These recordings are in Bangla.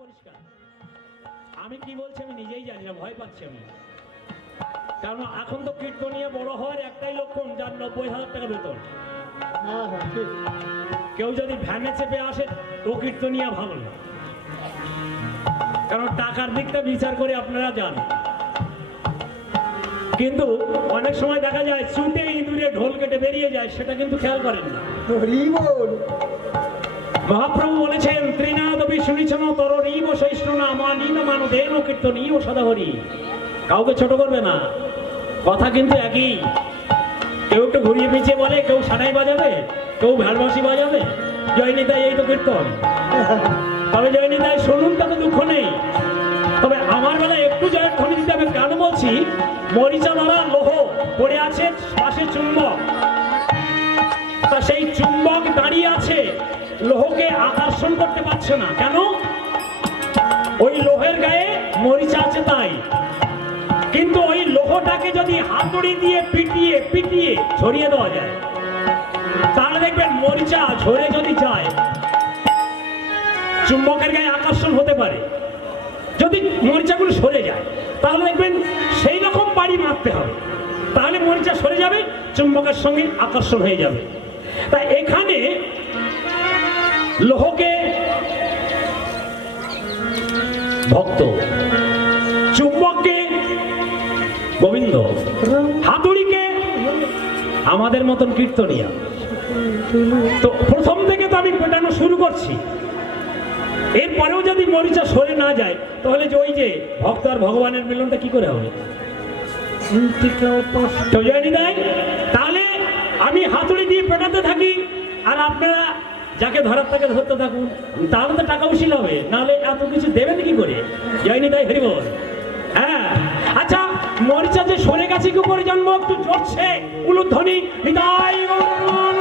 পরিষ্কার। আমি কি বলছি আমি নিজেই জানি না, ভয় পাচ্ছি আমি। কারণ এখন তো কীর্তনিয়া বড় হওয়ার একটাই লক্ষণ, যার 90,000 টাকা বেতন। কেউ যদি ভ্যানে চেপে আসে তো কীর্তনিয়া ভালো না, কারণ টাকার দিকটা বিচার করে আপনারা যান। কিন্তু অনেক সময় দেখা যায় চুটে ইঁদুরে ঢোল কেটে বেরিয়ে যায়, সেটা কিন্তু খেয়াল করেন না। মহাপ্রভু বলেছেন ত্রিনাদ বিষ্ণুনিচন তরণীব সহিষ্ণুনা মানিন মানদেন কীর্তনীয় সদাহরি। কাউকে ছোট করবে না, কথা কিন্তু একই। কেউ একটু ঘুরিয়ে পিছিয়ে বলে, কেউ সানাই বাজাবে, কেউ ভ্যালবাসি বাজাবে। জয় নিতাই, এই তো কীর্তন। তবে জয় নিতাই শুনুন, তাতে দুঃখ নেই। তবে আমার বেলায় একটু জয়ের ধ্বনি দিতে আমি কেন বলছি, মরিচা ধরা লোহ পড়ে আছে পাশে চুম্বক, তা সেই চুম্বক দাঁড়িয়ে আছে, লোহকে আকর্ষণ করতে পারছে না। কেন? ওই লোহের গায়ে মরিচা আছে তাই। কিন্তু ওই লোহটাকে যদি হাতুড়ি দিয়ে পিটিয়ে পিটিয়ে ছড়িয়ে দেওয়া যায়, তাহলে দেখবেন মরিচা ঝরে যদি যায়, চুম্বকের গায়ে আকর্ষণ হতে পারে। যদি মরিচাগুলো সরে যায়, তাহলে দেখবেন সেই রকম বাড়ি মারতে হবে, তাহলে মরিচা সরে যাবে, চুম্বকের সঙ্গে আকর্ষণ হয়ে যাবে। তাই এখানে লোহকে ভক্ত, চুম্বককে গোবিন্দ, হাতুড়িকে আমাদের মতন কীর্তনিয়া। তো প্রথম থেকে তো আমি পেটানো শুরু করছি, এরপরেও যদি মরিচা সরে না যায়, তাহলে যে ওই যে ভক্ত আর ভগবানের মিলনটা কি করে হবে? তাহলে আমি হাতুড়ি দিয়ে পেটাতে থাকি, আর আপনারা যাকে ধরার তাকে ধরতে থাকুন, তাহলে তো টাকা উশিল হবে, নাহলে এত কিছু দেবেন কি করে? জয়নি তাই হরি বল। হ্যাঁ, আচ্ছা, মরিচা যে সরে গেছে কি করে জানবো? একটু জোরছে উলুধ্বনি হৃদয় হরি বল।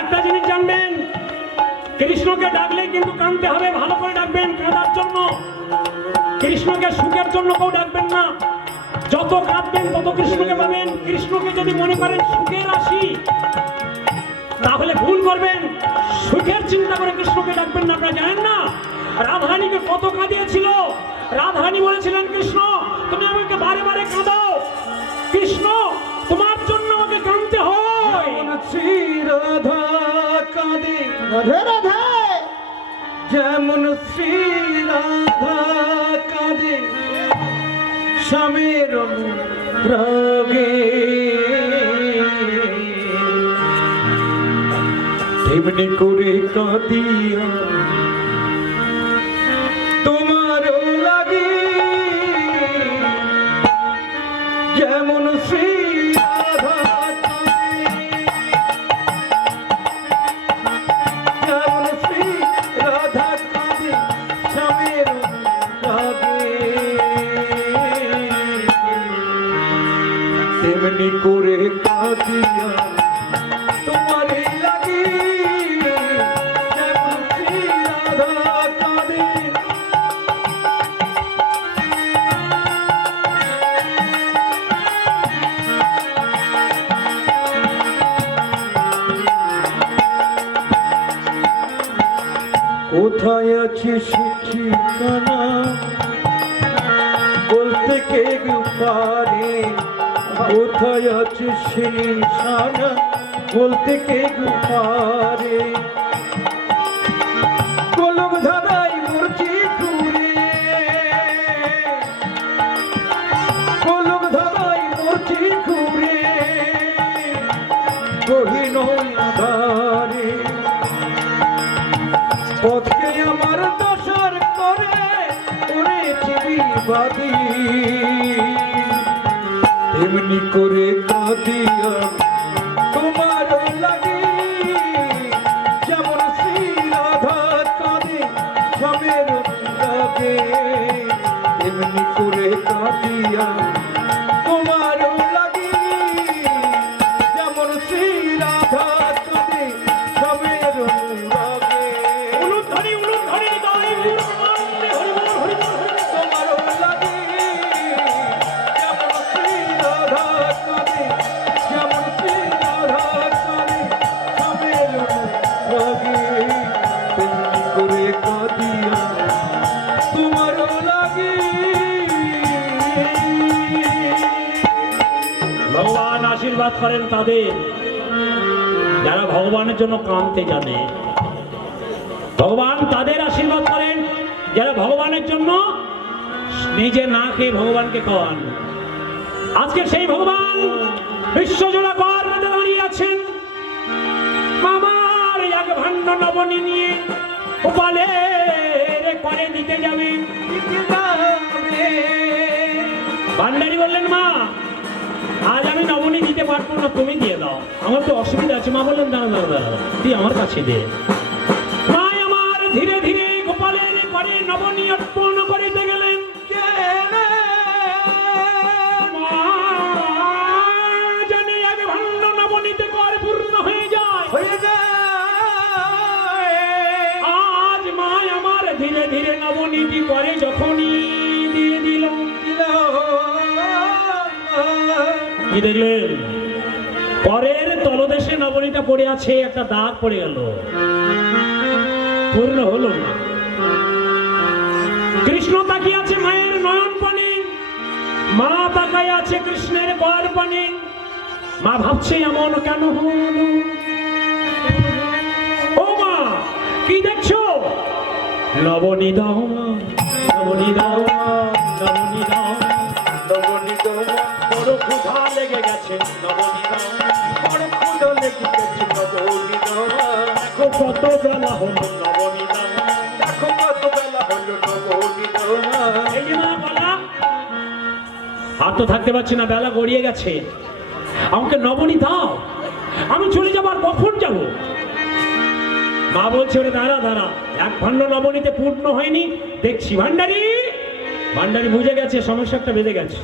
একটা জিনিস জানবেন, কৃষ্ণকে ডাকলে কিন্তু কাঁদতে হবে, ভালো করে ডাকবেন, কাঁদার জন্য। কৃষ্ণকে সুখের জন্য কেউ ডাকবেন না। যত কাঁদবেন তত কৃষ্ণকে পাবেন। কৃষ্ণকে যদি মনে করেন সুখের রাশি, তাহলে ভুল করবেন। সুখের চিন্তা করে কৃষ্ণকে ডাকবেন না। আপনারা জানেন না রাধারানীকে কত কাঁদিয়েছিল? রাধারানী বলেছিলেন, কৃষ্ণ তুমি আমাকে বারে বারে কাঁদাও, কৃষ্ণ তোমার জন্য আমাকে কাঁদতে হয়। রাধা কাঁদে রাধে রাধে, যেমন শ্রী রাধা কাঁদে স্বামীর রাগে, তেমনি করে কাঁদিয়া তোমারও লাগে, যেমন শ্রী রাধা কাঁদে, যেমন শ্রী রাধা কাঁদে স্বামীর রাগে, তেমনি করে কাঁদিয়া তোমারে লাগে, যেমন শ্রী রাধা কাঁদে। কোথায় আছে সে ঠিকানা বলতে কেউ পারে, কোথায় আছে সে নিশানা বলতে কেউ পারে। গোলক ধারাই মরছি ঘুরে, গোলক ধারাই মরছি ঘুরে, গহীন আধারে পথকে আমার দশার করে করেছি বিবাদী, তেমনি করে কাঁদিয়া তোমার লাগে, যেমন শ্রী রাধা কাঁদে স্বামীর লাগে, তেমনি করে কাঁদিয়া তোমার লাগে, যেমন শ্রী রাধা কাঁদে করেন তাদের যারা ভগবানের জন্য কাঁদতে জানে। ভগবান তাদের আশীর্বাদ করেন যারা ভগবানের জন্য নিজে না খেয়ে ভগবানকে খাওয়ান। আজকে সেই ভগবান বিশ্বজোড়া গড় বেঁধে দাঁড়িয়ে আছেন। মামার এক ভাণ্ড নবনী নিয়ে গোপালের করে দিতে যাবেন। ভান্ডারী বললেন, মা আজ আমি নবনী দিতে পারবো না, তুমি দিয়ে দাও, আমার তো অসুবিধা আছে। মা বললেন, দাঁড়া দাঁড়া দাঁড়া, তুই আমার কাছে দে। মা আমার ধীরে ধীরে গোপালের করে নবনী অর্পণ করিতে গেলেন। মা জানি এক ভাণ্ড নবনীতে কর পূর্ণ হয়ে যায়। আজ মা আমার ধীরে ধীরে নবনীতি করে যখনই দিয়ে দিল, কি দেখলেন? পরের তলদেশে নবনীটা পড়ে আছে, একটা দাগ পড়ে গেল, পূর্ণ হলো না। কৃষ্ণ তাকিয়ে আছে মায়ের নয়ন পানে, মা তাকায় আছে কৃষ্ণের গড় পানে। মা ভাবছে এমন কেন হলো? ও মা, কি দেখছো? নবনী দাও মা, নবনী দাও মা, নবনী দাও, নবনী দাও মা, বড় ক্ষুধা লেগে গেছে, নবনী দাও, বড় ক্ষুধা লেগে গেছে, নবনী দাও মা, দেখো কত বেলা হলো, নবনী দাও, দেখো কত বেলা হলো, নবনী দাও মা। এই যে মা বলা, আর তো থাকতে পারছি না, বেলা গড়িয়ে গেছে, আমাকে নবনী দাও, আমি চলে যাবো, আর কখন যাবো? মা বলছে, ওরে দাঁড়া দাঁড়া, এক ভাণ্ড নবনীতে পূর্ণ হয়নি, দেখছি। ভান্ডারী, ভান্ডারী বুঝে গেছে সমস্যাটা বেঁধে গেছে।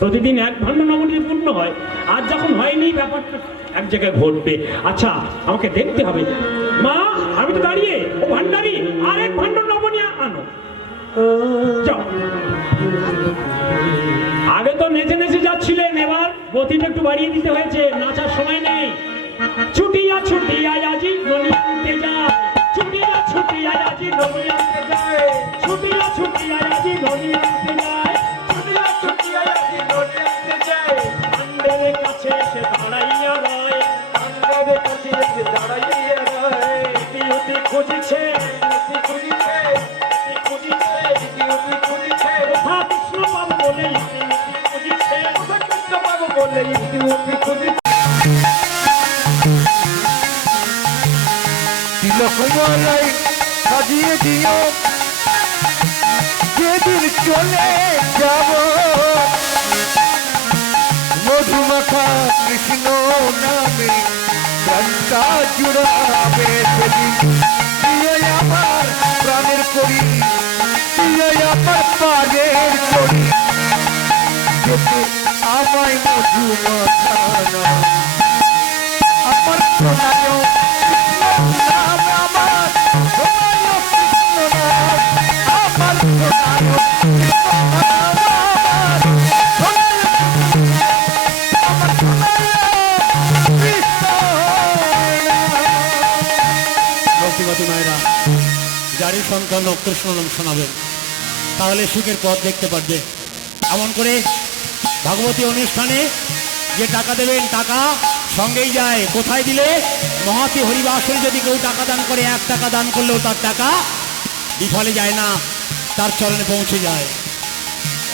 প্রতিদিন এক ভাণ্ড নবনীতে পূর্ণ হয়, আজ যখন হয়নি ব্যাপারটা এক জায়গায় ঘটবে। আচ্ছা, আমাকে দেখতে হবে। মা, আমি তো দাঁড়িয়ে, ও ভান্ডারী, আর এক ভাণ্ড নবনী আনো, যাও। আগে তো নেচে নেচে যাচ্ছিলেন, এবার গতিটা একটু বাড়িয়ে দিতে হয়েছে, নাচার সময় নেই। ছুটিয়া ছুটিয়া আজি ননি আনতে যায়, ছুটিয়া ছুটিয়া আজি ননি আনতে যায়, ছুটিয়া ছুটিয়া আজি ননি আনতে যায়, ছুটিয়া ছুটিয়া আজি ননি আনতে যায়। ভান্ডারের কাছে এসে দাঁড়াইয়া রয়, ভান্ডারের কাছে এসে দাঁড়াইয়া রয়। ইতি খুঁজিছে, ইতি খুঁজিছে, ইতি খুঁজিছে, ইতি খুঁজিছে, কোথা কৃষ্ণ পাবো বলে ইতি খুঁজিছে, কোথা কৃষ্ণ পাবো বলে ইতি খুঁজিছে। তিলকমালাই সাজিয়ে দিও, যেদিন চলে যাব, মধুমাখা কৃষ্ণ নামে প্রাণটা জুড়াবে সেদিন। তুই আমার প্রাণের করি, তুই আমার প্রাণের করি, যেতে আমায় মধুমাখা নাম, আমার প্রণায় নাম, আমার প্রণায় কৃষ্ণ নাম, আমার প্রণায় কৃষ্ণ নাম, আমার প্রণায় কৃষ্ণ নাম। ভক্তিমতী মায়েরা যারই সন্তান কৃষ্ণ নাম শোনাবেন, তাহলে সুখের পথ দেখতে পারবে। এমন করে ভাগবতী অনুষ্ঠানে যে টাকা দেবেন, টাকা সঙ্গেই যায়। কোথায় দিলে? মহাতি হরিবাসরে যদি কেউ টাকা দান করে, 1 টাকা দান করলেও তার টাকা বিফলে যায় না, তার চরণে পৌঁছে যায়।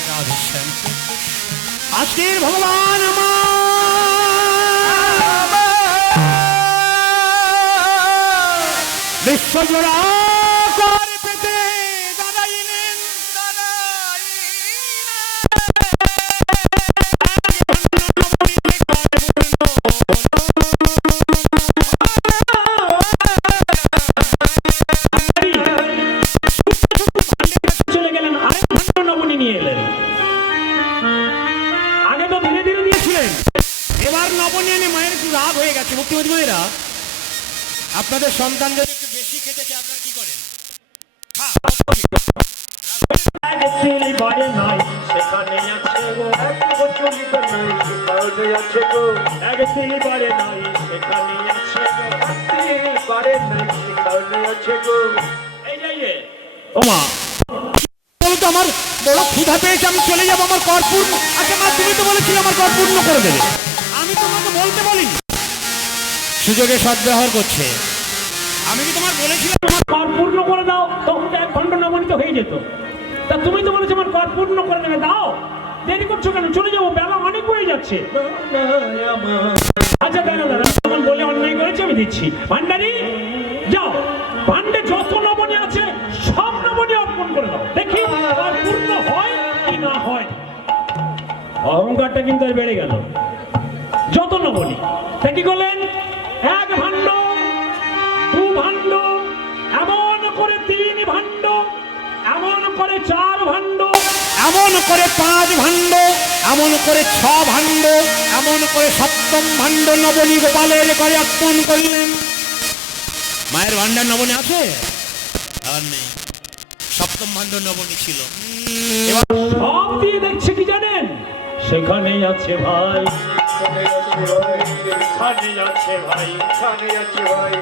রাধেশ্যাম। আজকের ভগবান আমার বিশ্বজোড়া কর পেতে দাঁড়াইলেন, চলে গেলেন, আরেক ভাণ্ড নবনী নিয়ে এলেন। আগে তো ধীরে ধীরে দিয়েছিলেন, এবার নবনী এনে মায়ের একটু রাগ হয়ে গেছে। ভক্তিমতী মায়েরা, আপনাদের সন্তান যদি একটু বেশি খেতে চায়, আপনারা কি করেন? বাড়ি নাই সেখানে আছে গো, চলিত নাই সেখানে আছে গো, একদিন বাড়ি নাই সেখানে আছে গো, একদিন বাড়ি নাই সেখানে আছে গো। এই যাইয়ে ও মা, বলতো আমার বড় ক্ষুধা পেয়েছে, আমি চলে যাবো, আমার কর পূর্ণ। আচ্ছা মা, তুমি তো বলেছিলে আমার কর পূর্ণ করে দেবে। আমি তোমাকে বলতে বলি, সুযোগে সদ্ব্যবহার করছে। আমি কি তোমার বলেছিলাম তোমার কর পূর্ণ করে দাও, তখন তো 1 ঘন্টা নবনীত হয়ে যেত। তা তুমি তো বলেছো আমার কর পূর্ণ করে দেবে, দাও। দেরি করছো কেন? চলে যাবো, বেলা অনেক হয়ে যাচ্ছে। আচ্ছা দাঁড়া দাঁড়া, তখন বলে অন্যায় করেছে, আমি দিচ্ছি। ভান্ডারি যাও, ভান্ডে যত নবনী আছে সব নবনী অর্পণ করে দাও, দেখি কর পূর্ণ হয় কি না হয়। অহংকারটা কিন্তু আর বেড়ে গেল। যত নবনী তা কি করলেন? 1 ভাণ্ড, 2 ভাণ্ড, এমন করে 3 ভাণ্ড, এমন করে 4 ভাণ্ড, এমন করে 5 ভাণ্ড, এমন করে 6 ভাণ্ড, এমন করে 7ম ভাণ্ড নবনী গোপালের ঘরে অর্পণ করলেন। মায়ের ভাণ্ডার নবনী আছে? আর নেই, 7ম ভাণ্ড নবনী ছিল। এবার সব দিয়ে দেখছে কি জানেন? সেখানেই আছে ভাই, সেখানেই আছে ভাই,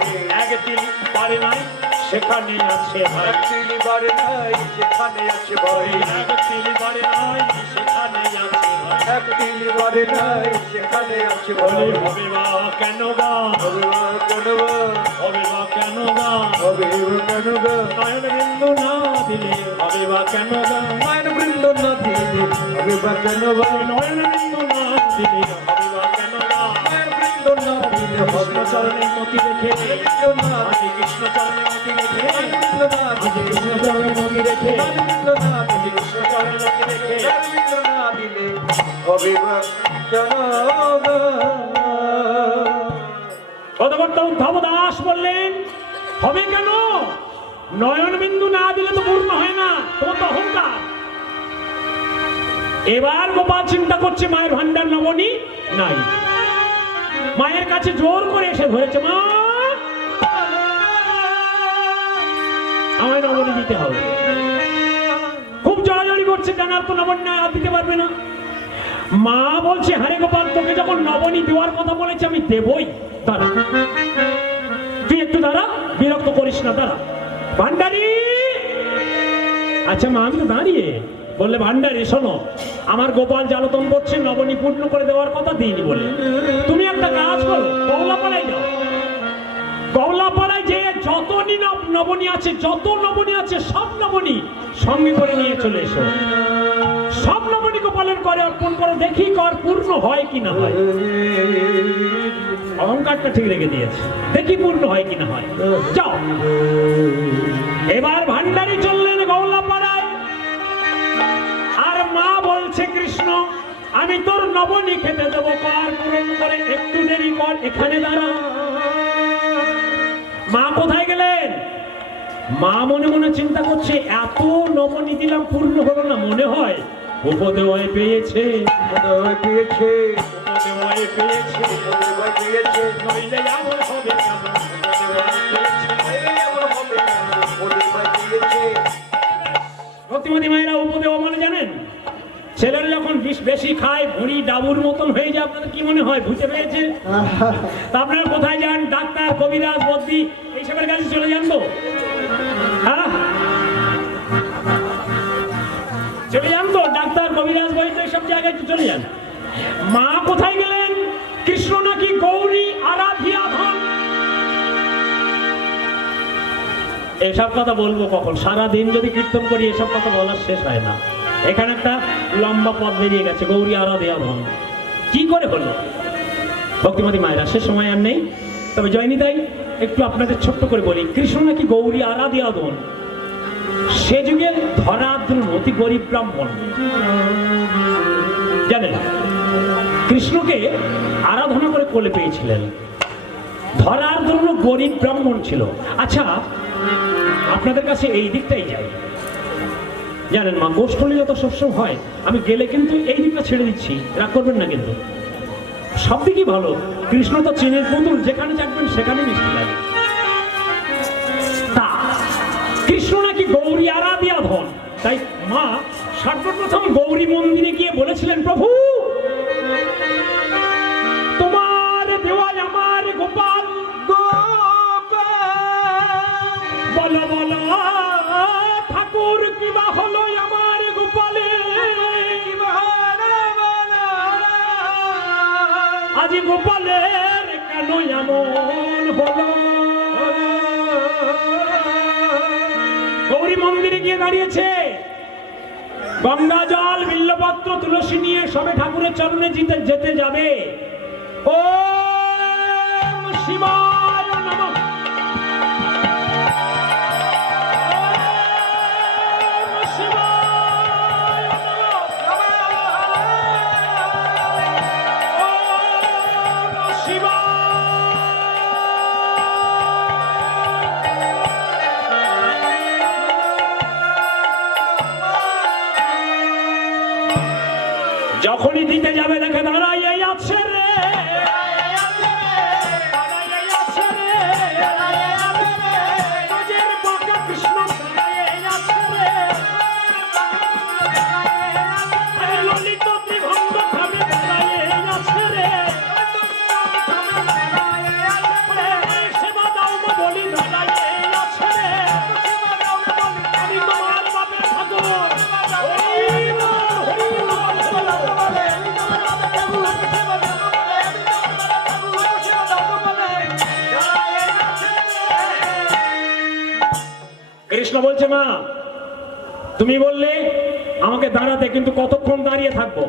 এক দিন পারে নাই, সেখানেই আছে ভাই, এক দিন পারে নাই, সেখানেই আছে ভাই, এক দিন পারে নাই, সেখানেই আছে ভাই, এক দিন পারে নাই, সেখানেই আছে ভাই। হবে বা কেন গা, হবে বা কেন গা, হবে বা কেন গা, হবে বা কেন গা, নয়ন বিন্দু না দিলে হবে বা কেন গা, নয়ন বিন্দু না দিলে হবে বা কেন গা, নয়ন বিন্দু না দিলে হবে বা কেন গা, নয়ন বিন্দু না দিলে হবে কৃষ্ণ চরণে মতি রেখে, আমি কৃষ্ণ চরণে মতি রেখে, কৃষ্ণ চরণে মতি রেখে, কৃষ্ণ চরণে মতি রেখে, হবে বা কেন গা। পদকর্তা উদ্ধব দাস বললেন, হবে কেন? নয়ন বিন্দু না দিলে তো পূর্ণ হয় না, তোমার তো অহংকার। এবার গোপাল চিন্তা করছে মায়ের ভান্ডার নবনী নাই। মায়ের কাছে জোর করে এসে ধরেছে, মা আমায় নবনী দিতে হবে। খুব জড়াজড়ি করছে, কেন আর তো নবনী আর দিতে পারবে না। মা বলছে, হারে গোপাল, তোকে যখন নবনী দেওয়ার কথা বলেছে আমি দেবই, দাঁড়া তুই একটু দাঁড়া, বিরক্ত করিস না, দাঁড়া। ভান্ডারি, আচ্ছা মা আমি তো দাঁড়িয়ে। বললে, ভান্ডারি শোনো, আমার গোপাল জ্বালতন করছে, নবনী পূর্ণ করে দেওয়ার কথা দিইনি বলে, তুমি একটা কাজ করো, গৌলাপাড়ায় যাও। গৌলাপাড়ায় যে যত নবনী আছে, যত নবনী আছে সব নবনী সঙ্গে করে নিয়ে চলে এসো, সব নবনী গোপালের করে অর্পণ করো, দেখি কর পূর্ণ হয় কি না হয়। অহংকারটা ঠিক রেখে দিয়েছে, দেখি পূর্ণ হয় কি না হয়, যাও। এবার ভান্ডারি চললেন গৌলাপাড়ায়, আর মা বলছে, কৃষ্ণ আমি তোর নবনী খেতে দেবো, কর পূরণ করে, একটু দেরি কর, এখানে দাঁড়া। মা কোথায় গেলেন? মা মনে মনে চিন্তা করছে, এত নবনী দিলাম পূর্ণ হলো না, মনে হয় উপদেওয়ায় পেয়েছে, উপদেওয়ায় পেয়েছে, উপদেওয়ায় পেয়েছে, উপদেওয়ায় পেয়েছে, নইলে এমন হবে কেন, উপদেওয়ায় পেয়েছে, নইলে এমন হবে কেন, উপদেওয়ায় পেয়েছে। ভক্তিমতী মায়েরা উপদেওয়া মানে জানেন? ছেলেরা যখন বেশি খায়, ভুঁড়ি ডাবুর মতন হয়ে যায়, আপনাদের কি মনে হয় ভুতে পেয়েছে? তা আপনারা কোথায় যান? ডাক্তার, কবিরাজ, বদ্যি এইসবের কাছে চলে যান তো, হ্যাঁ চলে যান তো, ডাক্তার, কবিরাজ, বৈদ্য এইসব জায়গায় তো চলে যান। মা কোথায় গেলেন? কৃষ্ণ নাকি গৌরী আরাধিয়া ধন। এসব কথা বলবো কখন? সারাদিন যদি কীর্তন করি এসব কথা বলার শেষ হয় না। এখানে একটা লম্বা পথ বেরিয়ে গেছে, গৌরী আরাধিয়া ধন। কি করে হলো? ভক্তিমতী মায়েরা, সে সময় আর নেই, তবে জয়নিতাই একটু আপনাদের ছোট্ট করে বলি, কৃষ্ণ নাকি গৌরী আরাধিয়া ধন। সে যুগে ধরাদ্র অতি গরিব ব্রাহ্মণ, জানেন কৃষ্ণকে আরাধনা করে কোলে পেয়েছিলেন, ধরাদ্র গরিব ব্রাহ্মণ ছিল। আচ্ছা আপনাদের কাছে এই দিকটাই যাই, জানেন মা গোষ্ঠলী যত সবসময় হয়, আমি গেলে কিন্তু এই দিকটা ছেড়ে দিচ্ছি, রাগ করবেন না কিন্তু, সব দিকই ভালো। কৃষ্ণ তো চিনের পুতুল, যেখানে চাকবেন সেখানে মিষ্টি লাগে। তা কৃষ্ণ নাকি গৌরী আরাধিয়া ধন, তাই মা সর্বপ্রথম গৌরী মন্দিরে গিয়ে বলেছিলেন, প্রভু তোমার দেওয়াল আমার গোপাল, বলো বলো ঠাকুর কিবা হলো আমার গোপালে, আজি গোপালের কেন এমন হলো? গৌরী মন্দিরে গিয়ে দাঁড়িয়েছে, গঙ্গা জল বিল্লপত্র তুলসী নিয়ে সবে ঠাকুরের চরণে যেতে যাবে। ওম শিবায় নমঃ। ওম শিবায় নমঃ। ওম শিবায়। যখনই দিতে যাবে দেখে দাঁড়াই আছে রে, কৃষ্ণ ললিত ত্রিভঙ্গ খাবে আছে রে, সেবা দাও বলি দাঁড়াই আছে রে, আমি তোমার বাপের ঠাকুর। কৃষ্ণ বলছে, মা তুমি বললে আমাকে দাঁড়াতে, কিন্তু কতক্ষণ দাঁড়িয়ে থাকবো?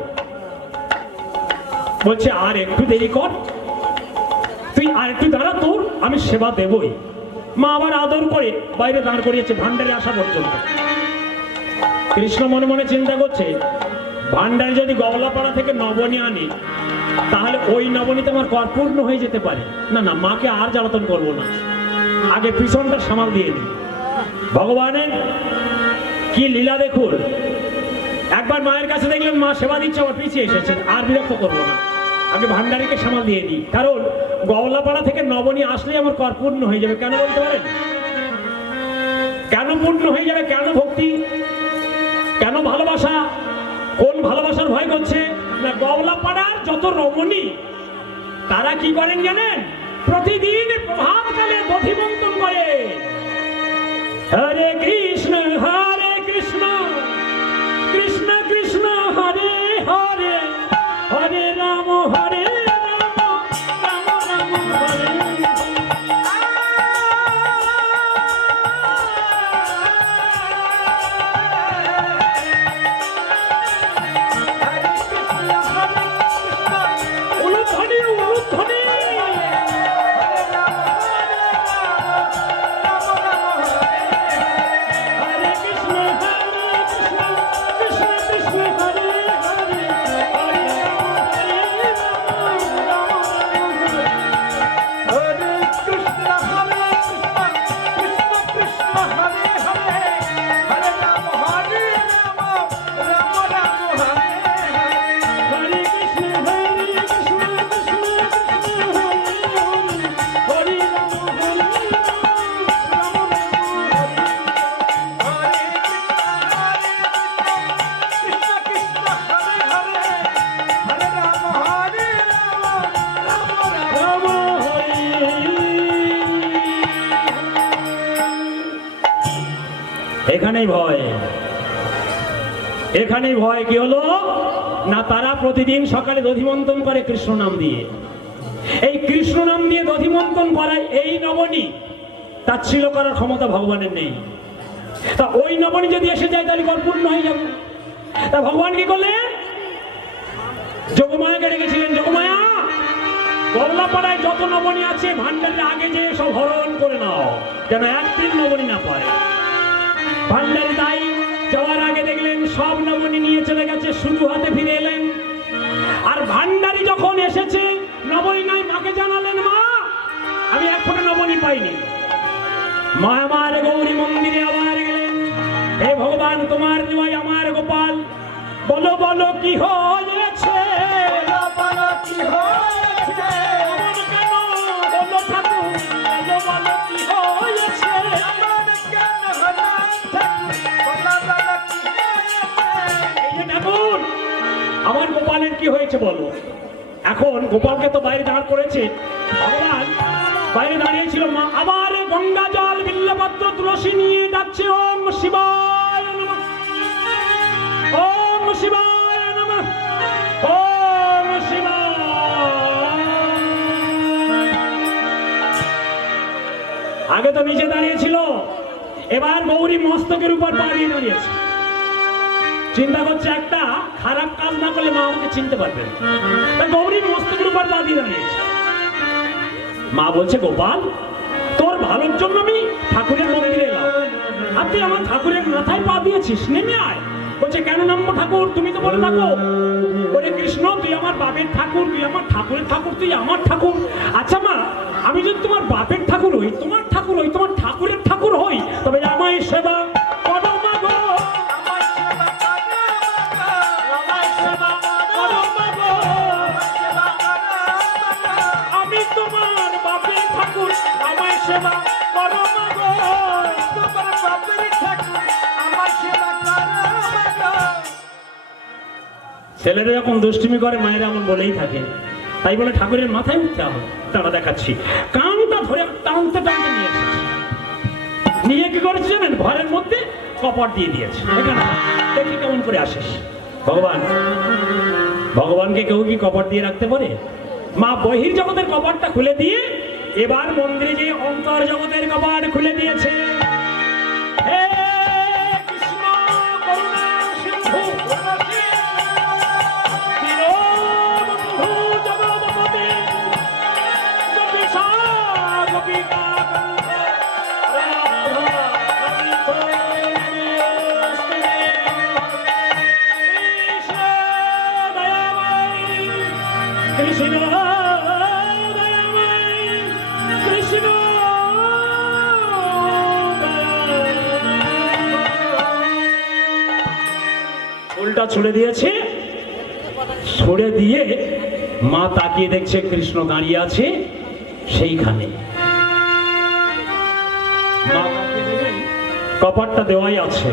বলছে আর একটু দেরি কর, তুই আর একটু দাঁড়া, তোর আমি সেবা দেবই। মা আবার আদর করে বাইরে দাঁড় করিয়েছে ভান্ডারে আসা পর্যন্ত। কৃষ্ণ মনে মনে চিন্তা করছে, ভান্ডারে যদি গওলাপাড়া থেকে নবনী আনি তাহলে ওই নবনীতে আমার কর্পূর্ণ হয়ে যেতে পারে। না না, মাকে আর জ্বালাতন করবো না, আগে পিছনটা সামাল দিয়ে দিই। ভগবানের কি লীলা দেখুন, একবার মায়ের কাছে দেখলেন মা সেবা দিচ্ছে, আমার পিছিয়ে এসেছেন, আর বিরক্ত করবো না, আগে ভান্ডারীকে সামাল দিয়ে দিই, কারণ গওলাপাড়া থেকে নবনী আসলে আমার কর পূর্ণ হয়ে যাবে। কেন বলতে পারেন? কেন পূর্ণ হয়ে যাবে? কেন ভক্তি, কেন ভালোবাসা? কোন ভালোবাসার ভয় করছে না? গওলাপাড়ার যত রমণী তারা কি করেন জানেন? প্রতিদিন প্রভাতকালে দধিমন্তন করে, হরে কৃষ্ণ কৃষ্ণ কৃষ্ণ হরে হরে, হরে রাম হরে রাম, রাম রাম হরে উলুধ্বনি উলুধ্বনি। এখানেই ভয়, এখানেই ভয়। কি হলো না? তারা প্রতিদিন সকালে দধিমন্তন করে কৃষ্ণ নাম দিয়ে। এই কৃষ্ণ নাম দিয়ে দধিমন্তন করায় এই নবনী তাচ্ছিল্য করার ক্ষমতা ভগবানের নেই। তা ওই নবনী যদি এসে যায় তাহলে কর্পূর্ণ হয়ে যাবে। তা ভগবান কি করলেন? যোগমায়াকে রেখেছিলেন, যোগমায়া গওলাপাড়ায় যত নবনী আছে ভান্ডারে আগে যে সব হরণ করে নাও, যেন একদিন নবনী না পায়। ভান্ডারে তাই যাওয়ার আগে দেখলেন সব নবনী নিয়ে চলে গেছে, শুধু হাতে ফিরে এলেন। আর ভান্ডারি যখন এসেছে নবনী নাই, মাকে জানালেন, মা আমি এখনো নবনী পাইনি। মা আমার গৌরী মন্দিরে আবার গেলেন, হে ভগবান তোমার জয় আমার গোপাল, বলো বলো কি হয়েছে, বলো কি হয়েছে, কেন বলো ঠাকুর, বলো বলো কি হয়েছে, আমার গোপালের কি হয়েছে বলো। এখন গোপালকে তো বাইরে দাঁড় করেছে, ভগবান বাইরে দাঁড়িয়েছিল, মা আবার গঙ্গা জল বিল্লপত্র তুলসী নিয়ে যাচ্ছে। ওম শিবায় নমঃ, ওম শিবায় নমঃ, ওম শিবায় আগে তো নিচে দাঁড়িয়েছিল, এবার গৌরী মস্তকের উপর পা দিয়ে দাঁড়িয়েছে। চিন্তা করছে একটা খারাপ কাজ না করলে মা আমাকে চিনতে পারবেন। তাই গৌরী মস্তকের উপর পা দিয়ে দাঁড়িয়েছে। মা বলছে, গোপাল, তোর ভালোর জন্য আমি ঠাকুরের মন্দিরে এলাম, আর তুই আমার ঠাকুরের মাথায় পা দিয়েছিস, নেমে আয়। বলছে, কেন নামবো ঠাকুর? তুমি তো বলে থাকো, বলে কৃষ্ণ তুই আমার বাপের ঠাকুর, তুই আমার ঠাকুরের ঠাকুর, তুই আমার ঠাকুর। আচ্ছা মা, আমি যদি তোমার বাপের ঠাকুর হই, তোমার ঠাকুর হই, তোমার ঠাকুরের ঠাকুর হই, তবে আমায় সেবা করো মা গো। আমি তোমার বাপের ঠাকুর, আমায় সেবা করো মা গো। তোমার বাপের ঠাকুর, আমায় সেবা করো মা গো। ছেলেরা যখন দুষ্টুমি করে মায়েরা এমন বলেই থাকে, তাই বলে ঠাকুরের মাথায় উঠতে হবে। তারা দেখাচ্ছি, কানটা ধরে টানতে টানতে নিয়ে এসেছে। নিয়ে কি করেছে জানেন? ঘরের মধ্যে কপাট দিয়ে দিয়েছে। এখানে দেখি কেমন করে আসিস। ভগবান, ভগবানকে কেউ কি কপাট দিয়ে রাখতে পারে? মা বহির জগতের কপাটটা খুলে দিয়ে এবার মন্দিরে যে অন্তর জগতের কপাট খুলে দিয়েছে। হে কৃষ্ণ করুণা সিন্ধু দীনবন্ধু জগৎপতি গোপীশা গোপিকা কান্ত রাধা কান্ত নমস্তে। কৃষ্ণ দয়াময়, কৃষ্ণ দয়াময়, কৃষ্ণ উল্টা ছুড়ে দিয়েছে। ছুড়ে দিয়ে মা তাকিয়ে দেখছে কৃষ্ণ দাঁড়িয়ে আছে সেইখানে। মা তাকিয়ে দেখলেন কপাটটা দেওয়াই আছে।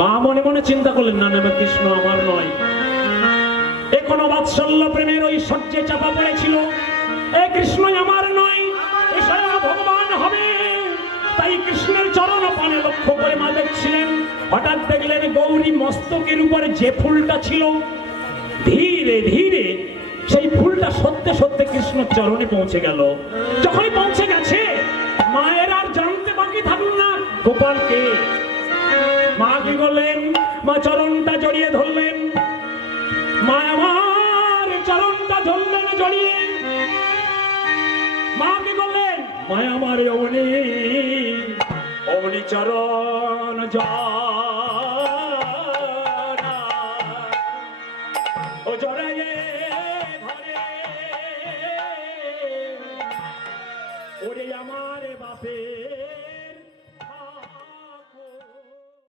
মা মনে মনে চিন্তা করলেন, না না, কৃষ্ণ আমার নয়। এখনো বাৎসল্য প্রেমের ওই সহ্যে চাপা পড়েছিল। এ কৃষ্ণই আমার নয়, এ স্বয়ং ভগবান হবে। তাই কৃষ্ণের চরণ পানে লক্ষ্য করে মা দেখছিলেন। হঠাৎ দেখলেন গৌরী মস্তকের উপরে যে ফুলটা ছিল, ধীরে ধীরে সেই ফুলটা সত্যি সত্যি কৃষ্ণের চরণে পৌঁছে গেল। যখনই পৌঁছে গেছে, মায়ের আর জানতে বাকি থাকল না গোপালকে। মা কি করলেন? মা চরণটা জড়িয়ে ধরলেন। মা আমার চরণটা ধরলেন জড়িয়ে। মা কি করলেন? মা আমার অমনি অমনি চরণ জড়িয়ে